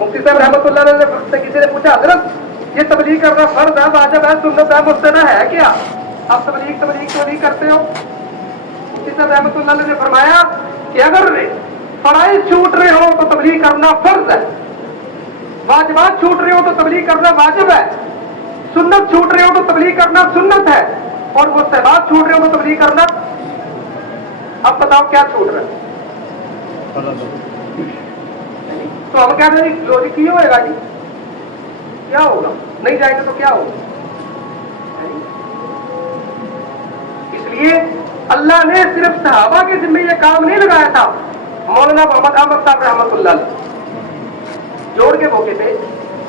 मुफ्ती साहब रहमतुल्लाह अलैह से किसी ने पूछा, हजरत ये तबलीग करना फर्ज है, वाजिब है, सुन्नत है, मुस्तहब है क्या? आप तबलीग क्यों नहीं करते हो? मुफ्ती साहब रहमतुल्लाह अलैह ने फरमाया कि अगर फराइज छूट रहे हो तो तबलीग करना फर्ज है, वाजिबात छूट रहे हो तो तबलीग करना वाजिब है, सुन्नत छूट रहे हो तो तबलीग करना सुन्नत है, और मुस्तहबात छूट रहे हो तो तबलीग करना। अब बताओ क्या छूट रहा है? तो हम कहते हैं चोरी की होएगा जी, क्या होगा? नहीं जाएंगे तो क्या होगा? इसलिए अल्लाह ने सिर्फ सहाबा के जिम्मे ये काम नहीं लगाया था। मौलाना मोहम्मद अहमद साहब रहमतुल्लाह जोड़ के मौके पे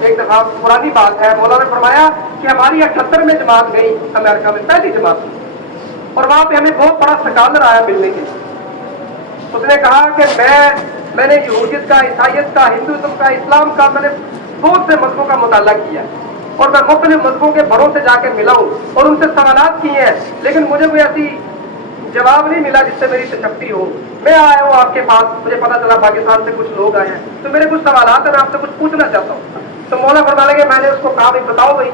एक दफा पुरानी बात है, मौलाना ने फरमाया कि हमारी 78 में जमात गई अमेरिका में, पहली जमात, और वहां पे हमें बहुत बड़ा स्कॉलर आया मिलने के लिए। उसने कहा कि मैंने यहूदियत का, ईसाइयत का, हिंदुइज्म का, इस्लाम का, मैंने बहुत से मजहबों का मुताला किया और मैं मुख्तलिफ मजहबों के बड़ों से जाकर मिला हूँ और उनसे सवालात किए हैं, लेकिन मुझे कोई ऐसी जवाब नहीं मिला जिससे मेरी तशक्की हो। मैं आया हूँ आपके पास, मुझे पता चला पाकिस्तान से कुछ लोग आए हैं, तो मेरे कुछ सवालात है, मैं आपसे कुछ पूछना चाहता हूँ। तो मौला फरमा लगे, मैंने उसको कहा भाई बताओ भाई,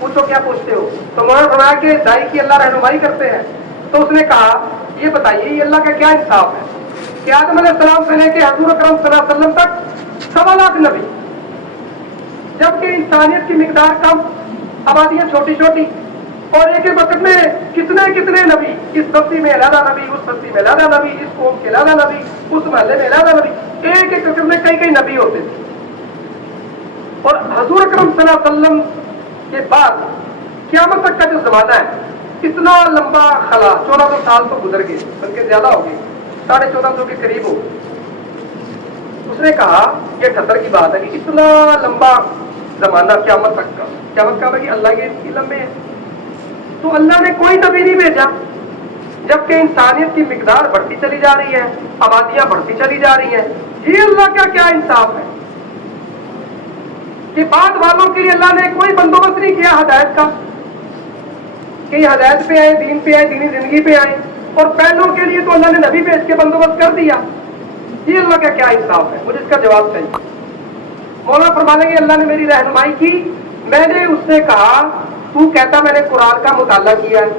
पूछो क्या पूछते हो? तो मौला फरमाया कि दाई की अल्लाह रहनुमाई करते हैं। तो उसने कहा ये बताइए ये अल्लाह का क्या इंसाफ है कि आदम अलैहिस्सलाम से लेके हुजूर अकरम सल्लल्लाहु अलैहि वसल्लम तक 1.25 लाख नबी, जबकि इंसानियत की मिकदार कम, आबादियां छोटी छोटी, और एक वक्त में कितने कितने नबी, इस बस्ती में अलहदा नबी, उस बस्ती में अलहदा नबी, इस कौम के अलहदा नबी, उस महल्ले में अलहदा नबी, एक एक वक्त में कई कई नबी होते थे। और हुजूर अकरम सल्लल्लाहु अलैहि वसल्लम के बाद क़यामत तक का जो जमाना है, इतना लंबा खला, 1400 साल तो गुजर गए, बल्कि ज्यादा हो गए, 1450 के करीब हो। उसने कहा ये 78 की बात है कि इतना लंबा जमाना क़यामत तक का, क़यामत का कि अल्लाह के इल्म में है, तो अल्लाह ने कोई नबी नहीं भेजा, जबकि इंसानियत की मिकदार बढ़ती चली जा रही है, आबादियां बढ़ती चली जा रही हैं। ये अल्लाह का क्या इंसाफ है कि बाद वालों के लिए अल्लाह ने कोई बंदोबस्त नहीं किया हदायत का, कि हदायत पे आए, दीन पे आए, दीनी जिंदगी पे आए, और पहलों के लिए तो अल्लाह ने नबी भेज के बंदोबस्त कर दिया। ये अल्लाह का क्या इंसाफ है? मुझे इसका जवाब चाहिए। मौलाना फरमाने के अल्लाह ने मेरी रहनुमाई की, मैंने उससे कहा तू कहता मैंने कुरान का मुताला किया है,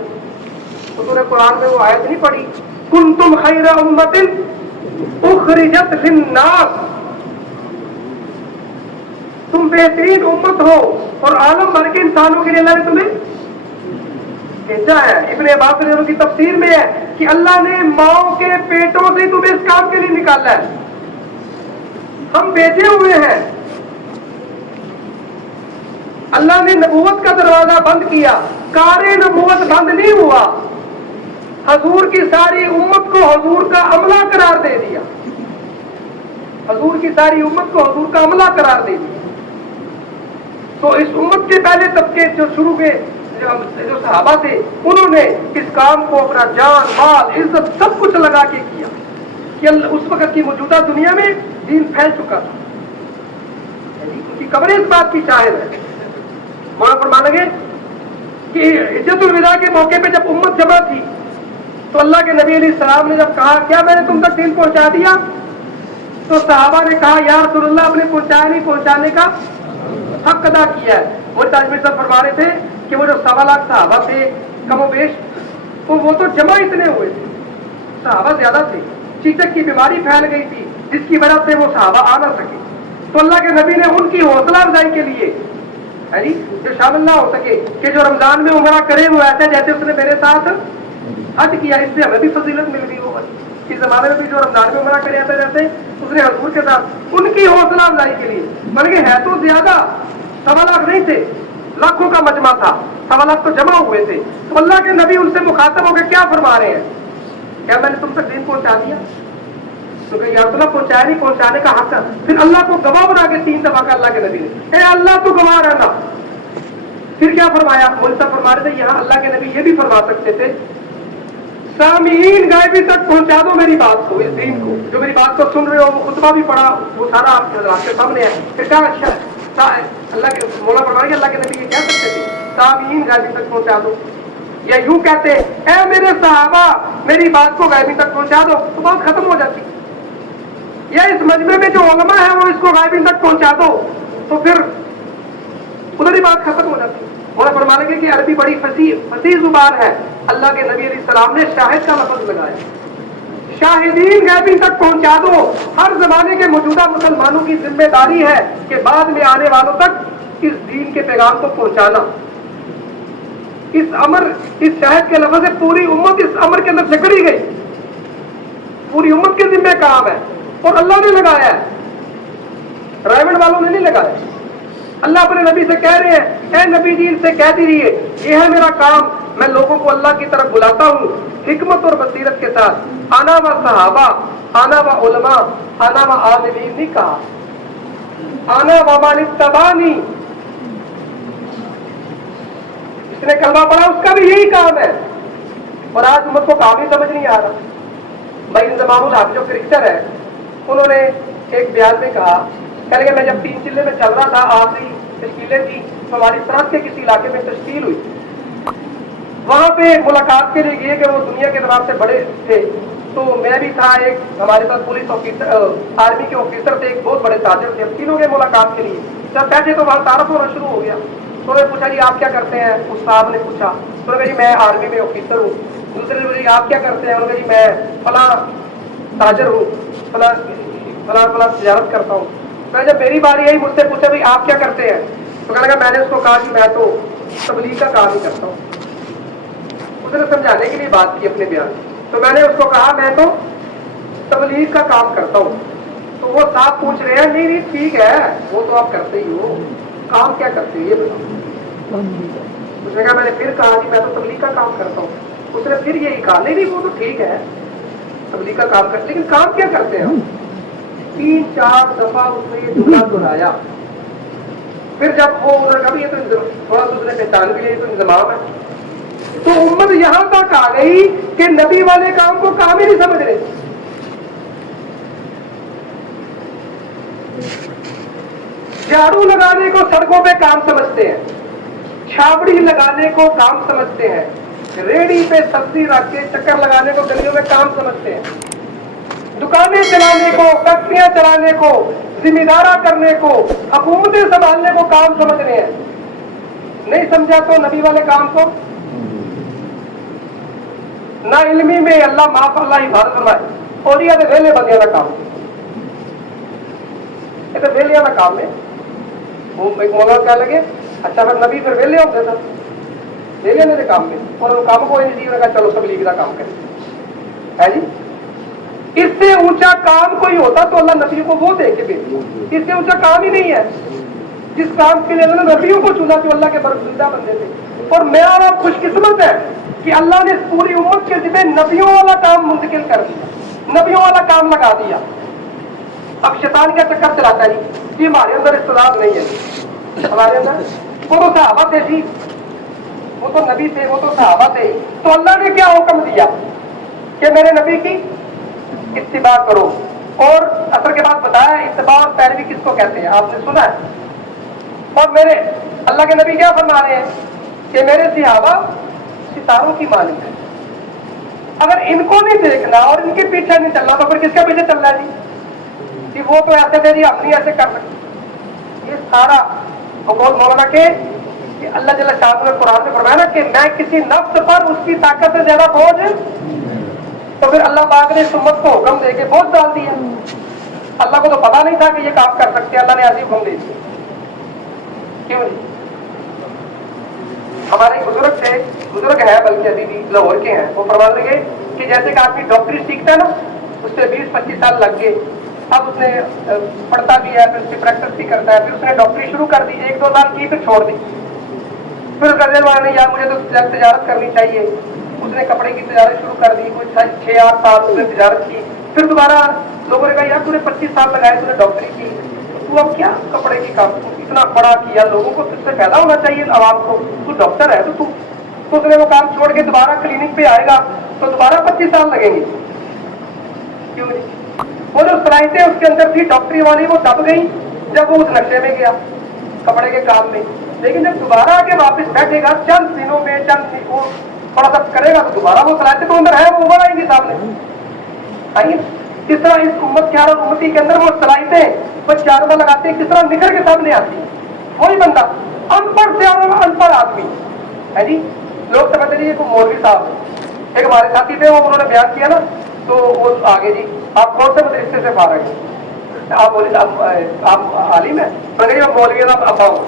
तो तूने कुरान में वो आयत नहीं पढ़ी, कुंतुम खैरा उम्मतिन उखरिजत लिन्नास, तुम बेहतरीन उम्मत हो और आलम भर के इंसानों के लिए अल्लाह ने तुम्हें भेजा है। इब्ने अब्बास रज़ियल्लाहु की तफसीर में है कि अल्लाह ने माओ के पेटों से तुम्हें इस काम के लिए निकाला है, हम भेजे हुए हैं। अल्लाह ने नबूवत का दरवाजा बंद किया, कारे नबूवत बंद नहीं हुआ, हजूर की सारी उम्मत को हजूर का अमला करार दे दिया, हजूर की सारी उम्मत को हजूर का अमला करार दे दिया। तो इस उम्मत के पहले तबके जो शुरू के जो सहाबा थे, उन्होंने इस काम को अपना जान, माल, इज्जत सब कुछ लगा के किया कि उस वक्त की मौजूदा दुनिया में दीन फैल चुका था। उनकी कब्रें इस बात की शाहिद है। वहां फरमा लगे कि हिज्जतुल विदा के मौके पे जब उम्मत जमा थी, तो अल्लाह के नबी अलैहिस्सलाम ने जब कहा क्या मैंने तुम तक दीन पहुंचा दिया, तो सहाबा ने कहा या रसूलल्लाह, आपने पहुंचाया नहीं, पहुंचाने का हक अदा किया है। वो ताजमीर साहब फरमा रहे थे कि वो जो 1.25 लाख सहाबा थे कमोबेश, तो वो तो जमा इतने हुए थे, सहाबा ज्यादा थे, चीचक की बीमारी फैल गई थी जिसकी वजह से वो सहाबा आ ना सके। तो अल्लाह के नबी ने उनकी हौसला अफजाई के लिए जो शामिल ना हो सके कि जो रमजान में उमरा करे वो ऐसे जैसे उसने मेरे साथ हज किया, इससे हमें भी फजीलत मिल गई होगा। इस जमाने में भी जो रमजान में उमरा करे ऐसे जैसे उसने हजूर के साथ, उनकी हौसला अफजाई के लिए, बल्कि है तो ज्यादा, 1.25 लाख नहीं थे, लाखों का मजमा था, 1.25 लाख तो जमा हुए थे। तो अल्लाह के नबी उनसे मुखातब होकर क्या फरमा रहे हैं, क्या मैंने तुम तक दीन पहुंचा दिया? तो या अल्लाह पहुंचाया नहीं, पहुंचाने का हक है। फिर अल्लाह को गवाह बना के 3 दफा का अल्लाह के नबी ने, ए अल्लाह तो गवाह रहना। फिर क्या फरमाया? मुल्ता फरमा रहे थे यहाँ अल्लाह के नबी ये भी फरमा सकते थे, सामीन गायबी तक पहुंचा दो मेरी बात को, इस दीन को, जो मेरी बात को सुन रहे हो, वो खुतबा भी पढ़ा, वो सारा आपके सामने है। फिर क्या अच्छा अल्लाह के मौला फरमा के अल्लाह के नबी ये कह सकते थे सामीन गायबी तक पहुंचा दो, या यूं कहते ए मेरे सहाबा मेरी बात को गायबी तक पहुंचा दो, तो बात खत्म हो जाती। یا اس مجمع میں جو علماء ہیں وہ اس کو غائبین تک پہنچا دو، تو پھر ادھر ہی بات ختم ہو جاتی ہے۔ مولا فرمانے کے کہ عربی بڑی فصیح زبان ہے، اللہ کے نبی علیہ السلام نے شاہد کا لفظ لگایا، شاہدین غائبین تک پہنچا دو۔ ہر زمانے کے موجودہ مسلمانوں کی ذمہ داری ہے کہ بعد میں آنے والوں تک اس دین کے پیغام کو پہنچانا۔ اس شاہد کے لفظ سے پوری امت اس امر کے اندر جکڑی گئی، پوری امت کے ذمہ کام ہے اور اللہ نے لگایا ہے، رائمنڈ والوں نے نہیں لگایا۔ اللہ اپنے نبی سے کہہ رہے ہیں، اے نبی جی ان سے کہہ دیجیے یہ ہے میرا کام، میں لوگوں کو اللہ کی طرف بلاتا ہوں حکمت اور بصیرت کے ساتھ۔ آنا و صحابہ، آنا و علماء، آنا و عاملین نہیں کہا، آنا و من اتبعنی۔ جس نے کلمہ پڑھا اس کا بھی یہی کام ہے، اور آج امت کو کام ہی سمجھ نہیں آ رہا۔ بھائی انضمام الحق جو کرکٹر ہے، انہوں نے ایک بیان میں کہا، کہنے کہ میں جب 3 چلے میں چل رہا تھا، آخری تشکیلیں تھی، ہماری طرف کے کسی علاقے میں تشکیل ہوئی، وہاں پہ ملاقات کے لیے گئے کہ وہ دنیا کے اعتبار سے بڑے تھے، تو میں بھی تھا، ایک ہمارے ساتھ پولیس آفیسر، آرمی کے آفیسر تھے، ایک بہت بڑے تاجر تھے، ہم تینوں گئے ملاقات کے لیے۔ جب بیٹھے تو وہاں تعارف ہونا شروع ہو گیا، تو انہوں نے پوچھا جی آپ کیا کرتے ہیں؟ اس صاحب نے پوچھا، تو انہوں نے کہا جی میں آرمی میں آفیسر ہوں۔ دوسرے نے پوچھا جی آپ کیا کرتے ہیں؟ انہوں نے کہا جی میں فلاں تاجر ہوں، فلاں فلاں فلاں تجارت کرتا ہوں۔ میں جب میری باری آئی مجھ سے پوچھا بھائی آپ کیا کرتے ہیں؟ تو کہنے لگا میں نے اس کو کہا کہ میں تو تبلیغ کا کام ہی کرتا ہوں۔ اس نے سمجھانے کے لیے بات کی اپنے بیان، تو میں نے اس کو کہا میں تو تبلیغ کا کام کرتا ہوں۔ تو وہ صاحب پوچھ رہے ہیں نہیں نہیں ٹھیک ہے وہ تو آپ کرتے ہی ہو، کام کیا کرتے ہیں یہ بتاؤ۔ اس نے کہا میں نے پھر کہا کہ میں تو تبلیغ کا کام کرتا ہوں۔ اس نے پھر یہی کہا نہیں نہیں وہ تو ٹھیک ہے تبلیغ کا کام کرتے، لیکن کام کیا کرتے ہیں؟ 3-4 دفعہ اس نے یہ جملہ دہرایا۔ پھر جب وہ انہوں نے کہا یہ تو تھوڑا سا اس نے پہچان بھی لیا، یہ تو انضمام ہے، تو امت یہاں تک آ گئی کہ نبی والے کام کو کام ہی نہیں سمجھ رہے۔ جھاڑو لگانے کو سڑکوں پہ کام سمجھتے ہیں، چھاپڑی لگانے کو کام سمجھتے ہیں، ریڑھی پہ سبزی رکھ کے چکر لگانے کو گلیوں میں کام سمجھتے ہیں، دکانیں چلانے کو، فیکٹریاں چلانے کو، ذمہ دارہ کرنے کو، حکومتیں سنبھالنے کو کام سمجھ رہے ہیں۔ نہیں سمجھا تو نبی والے کام کو نہ علمی میں اللہ معاف اللہ حفاظت فرمائے، اور یہ ویلے بندیاں کا کام، یہ تو ویلیاں کا کام ہے۔ وہ مولا کہنے لگے اچھا پھر نبی پھر ویلے ہوتے تھا، ویلے نے کام میں اور کام کو نہیں کہا چلو تبلیغ کا کام کریں ہے جی۔ اس سے اونچا کام کوئی ہوتا تو اللہ نبی کو وہ دے کے بھیجے، اس سے اونچا کام ہی نہیں ہے جس کام کے لیے اللہ نے نبیوں کو چنا جو اللہ کے برگزیدہ بندے تھے۔ اور میں اور آپ خوش قسمت ہے کہ اللہ نے پوری امت کے ذمہ نبیوں والا کام منتقل کر دیا، نبیوں والا کام لگا دیا۔ اب شیطان کا چکر چلاتا ہے جی ہمارے اندر استعداد نہیں ہے، ہمارے اندر وہ تو صحابہ تھے جی، وہ تو نبی تھے، وہ تو صحابہ تھے، تو اللہ نے کیا حکم دیا کہ میرے نبی کی اتباع کرو، اور اثر کے بعد بتایا اتباع اور پیروی کس کو کہتے ہیں آپ نے سنا ہے۔ اور میرے اللہ کے نبی کیا فرما رہے ہیں کہ میرے صحابہ ستاروں کی مانند ہے، اگر ان کو نہیں دیکھنا اور ان کے پیچھے نہیں چلنا تو پھر کس کے پیچھے چلنا ہے جی وہ تو ایسے تھے جی ہم نہیں ایسے کر سکتے۔ یہ سارا بول مولانا کے کہ اللہ جل شاہ نے قرآن میں فرمایا نا کہ میں کسی نفس پر اس کی طاقت سے زیادہ بوجھ، تو پھر اللہ پاک نے اس امت کو حکم دے کے بوجھ ڈال دیا۔ اللہ کو تو پتا نہیں تھا کہ یہ کام کر سکتے، اللہ نے ایسی حکم دے دیا۔ کیوں جی؟ ہمارے بزرگ تھے، بزرگ ہے بلکہ ابھی بھی لاہور کے ہیں، وہ فرمانے لگے کہ جیسے کہ آدمی ڈاکٹری سیکھتا ہے نا اس سے 20-25 سال لگ گئے، اب اس نے پڑھتا بھی ہے، پھر اس کی پریکٹس بھی کرتا ہے، پھر اس نے ڈاکٹری شروع کر دی، 1-2 سال کی پھر چھوڑ دی، پھر گزر والے یار مجھے تو تجارت کرنی چاہیے، اس نے کپڑے کی تجارت شروع کر دی، کوئی 6-8 سال اس نے تجارت کی، پھر دوبارہ لوگوں نے کہا یار تو نے 25 سال لگائے، تو نے ڈاکٹری کی، تو اب کیا کپڑے کی کام اتنا بڑا کیا، لوگوں کو اس سے فائدہ ہونا چاہیے عوام کو، تو ڈاکٹر ہے تو اس نے وہ کام چھوڑ کے دوبارہ کلینک پہ آئے گا تو دوبارہ 25 سال لگیں گے۔ کیوں نہیں؟ وہ جو صلاحیتیں اس کے اندر تھی ڈاکٹری والی وہ دب گئی جب وہ اس نقشے میں گیا کپڑے کے کام میں، لیکن جب دوبارہ آ کے واپس بیٹھے گا چند دنوں میں وہ تھوڑا سا کرے گا تو دوبارہ وہ صلاحیتیں تو اندر ہے وہ ابھر آئیں گی سامنے، آئیے किस तरह इस उम्मत के और उम्मती के अंदर वो सलाहियतें वो चारमा लगाते हैं, किस तरह निखर के सामने आती है। वही बंदा अनपढ़ से और अनपढ़ आदमी है जी। लोग समझते नहीं को मौलवी साहब, एक हमारे साथी थे, वो उन्होंने बयान किया ना, तो वो आगे जी आप कौन से मदरसे से फारग हैं? आप बोले आप आलिम है? मैं मौलवी का अब्बा हूँ,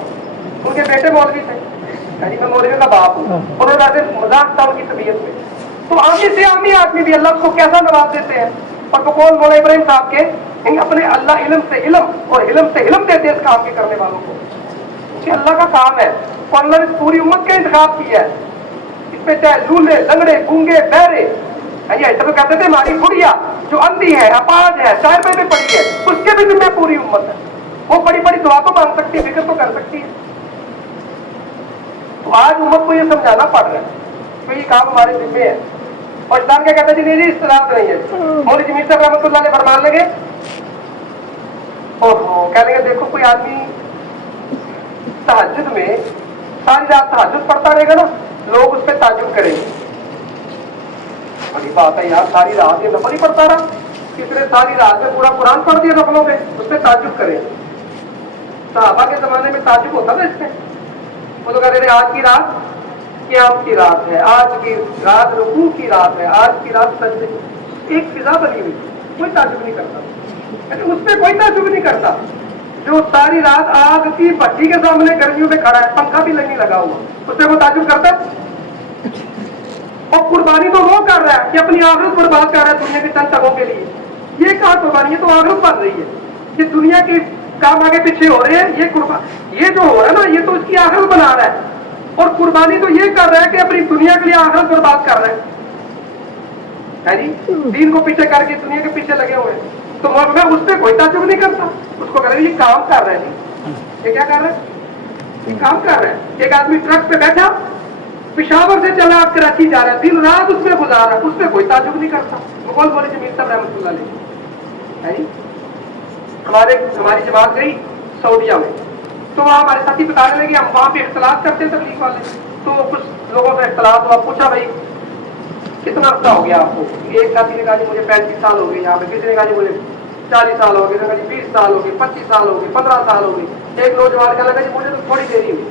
उनके बेटे मौलवी थे, मैं मौलवी का बाप हूँ। उन्होंने ऐसे मजाक था उनकी तबीयत में। तो आमी से आमी आदमी भी अल्लाह को कैसा नवाज देते हैं। और बकौल मौला इब्राहिम साहब के अपने अल्लाह इल्म से इल्म और इल्म से इल्म देते हैं इस काम के करने वालों को। ये अल्लाह का काम है और अल्लाह ने पूरी उम्मत का इंतखाब किया है। इसमें चाहे लूले, लंगड़े, गूंगे, बहरे, ये तो कहते थे हमारी गुड़िया जो अंधी है, अपाज है, 4 रुपए में पड़ी है, उसके भी जिम्मे पूरी उम्मत है। वो बड़ी बड़ी दुआ तो मांग सकती है, फिक्र तो कर सकती है। तो आज उम्मत को ये समझाना पड़ रहा है तो ये काम हमारे जिम्मे है। और इंसान क्या कहता है नहीं जी इस्तिलाफ नहीं है। मौलवी जमीर साहब रहमतुल्लाह अलैह फरमान लगे, ओहो कह लगे देखो कोई आदमी तहज्जुद में सारी रात तहज्जुद पढ़ता रहेगा ना, लोग उस पर ताज्जुब करेंगे। बड़ी बात है यार, सारी रात ये नफल ही पढ़ता रहा, किसने सारी रात में पूरा कुरान पढ़ दिया नफलों में, उस पर ताज्जुब करेंगे। सहाबा के जमाने में ताज्जुब होता था इसमें। वो तो कहते थे आज की रात क़याम की रात है, आज की रात रुकू की रात है, आज की रात सजदे। एक फिजा बनी हुई, कोई ताज्जुब नहीं करता, उस पर कोई ताज्जुब नहीं करता। जो सारी रात आग की भट्टी के सामने गर्मियों में खड़ा है, पंखा भी नहीं लगा हुआ, उससे वो ताज्जुब करता है। और कुर्बानी तो वो कर रहा है कि अपनी आखिरत बर्बाद कर रहा है दुनिया के चंद तगों के लिए। ये कहाँ कुर्बानी, ये तो आखिरत बन रही है। ये दुनिया के काम आगे पीछे हो रहे हैं, ये कुर्बानी ये जो हो रहा है ना, ये तो उसकी आखिरत बना रहा है। और कुर्बानी तो ये कर रहा है कि अपनी दुनिया के लिए आखिरत बर्बाद कर रहा है जी। दीन को पीछे करके दुनिया के पीछे लगे हुए हैं। तो मैं उस पर कोई ताज्जुब नहीं करता, उसको कह रहे ये काम कर रहे हैं। ये क्या कर रहे हैं? ये काम कर रहे हैं। एक आदमी ट्रक पे बैठा पिशावर से चला आप कराची जा रहा है, दिन रात उसमें गुजारा, उस पर कोई ताज्जुब नहीं करता। मुगल बोले जमीर साहब रहमतुल्लाह अलैह है जी। हमारी जमात गई सऊदीया में, तो वहाँ हमारे साथी बताने लगे हम वहाँ पे इख्तलाफ करते हैं तबलीग वाले। तो कुछ लोगों का इख्तलाफ हुआ, पूछा भाई कितना अर्सा हो गया आपको? एक साथी ने कहा जी मुझे 35 साल हो गए यहाँ पे, किसी ने कहा जी मुझे 40 साल हो गए, किसी ने कहा जी 20 साल हो गए, 25 साल हो गए, 15 साल हो गए। एक नौजवान का लगा जी मुझे तो थोड़ी देरी हुई।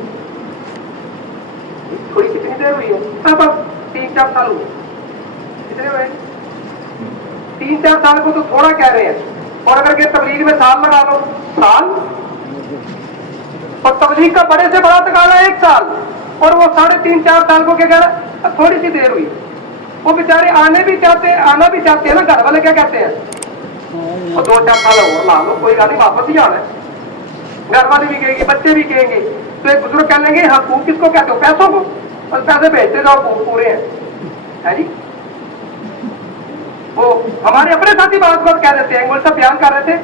थोड़ी कितनी देर हुई है? बस 3-4 साल हुए। कितने हुए? 3-4 साल को तो थोड़ा कह रहे हैं। और अगर के तबलीग में साल लगा लो, साल, और तबलीग का बड़े से बड़ा तकाला 1 साल, और वो 3.5-4 साल को क्या कह रहा है थोड़ी सी देर हुई। वो बेचारे आना भी चाहते हैं ना, घर वाले क्या कहते हैं और 2-4 साल और ला लो, कोई गाड़ी वापस ही आना है। घर वाले भी कहेंगे, बच्चे भी कहेंगे। तो एक बुजुर्ग कह लेंगे हकूक किसको कहते हो? पैसों को, और पैसे भेजते जाओ पूरे है जी। वो हमारे अपने साथी बात कह देते हैं, वो सब बयान कर रहे थे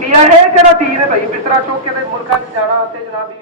किया है तेरा दीन है भाई, बिस्तरा चौक के मुल्का जाना आते जनाब।